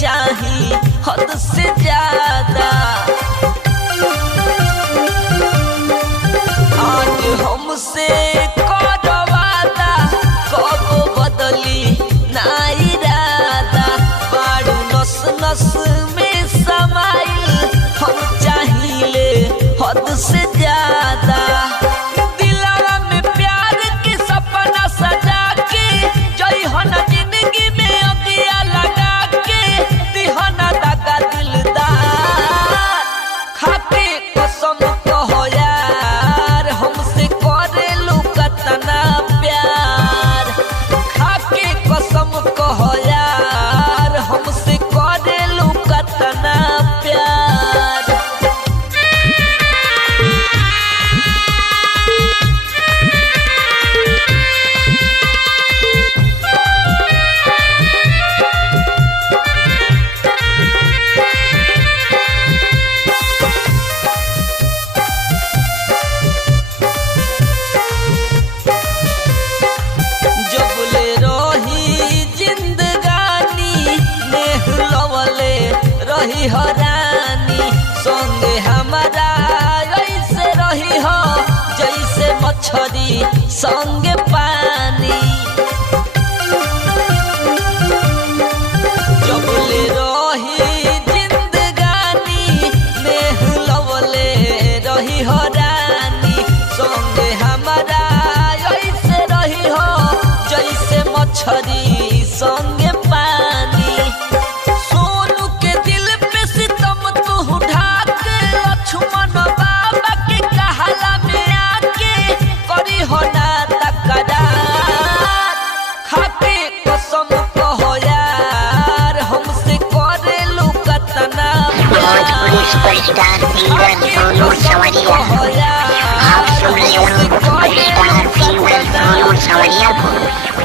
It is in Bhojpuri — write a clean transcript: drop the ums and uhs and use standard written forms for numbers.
चाही हद से ज्यादा। आज हमसे करो वादा कब बदली ना इरादा। बारू नस नस में समाइल हम चाहिए हद से ज्यादा। दिलवा में प्यार के सपना सजा के जइहन जिंदगी में अगिया लगा के दिहन दागा दिलदार। खाके कसम कहो यार हमसे करेलू कतना प्यार। खाके कसम कहो यार हमसे करेलू कतना प्यार। जबले रही जिंदगानी नेह लवले रही हरानी। संगे हमारा ऐसे रही हो जैसे मछरी संगे पानी। जबले रही जिंदगानी नेह लवले रही हरानी। संगे हमारा ऐसे रही हो जैसे मछरी संगे पानी। सोनू के दिल पे सितम तू ढाक लक्ष्मण बाबा के कहला में आके करी हो ना तकरार। खाके कसम कहो यार हमसे करेलू कतना भोजपुरी सुपरस्टार सिंगर सोनू सवरिया। आप सुन रहे हो सुपरस्टार सिंगर सोनू सवरिया को।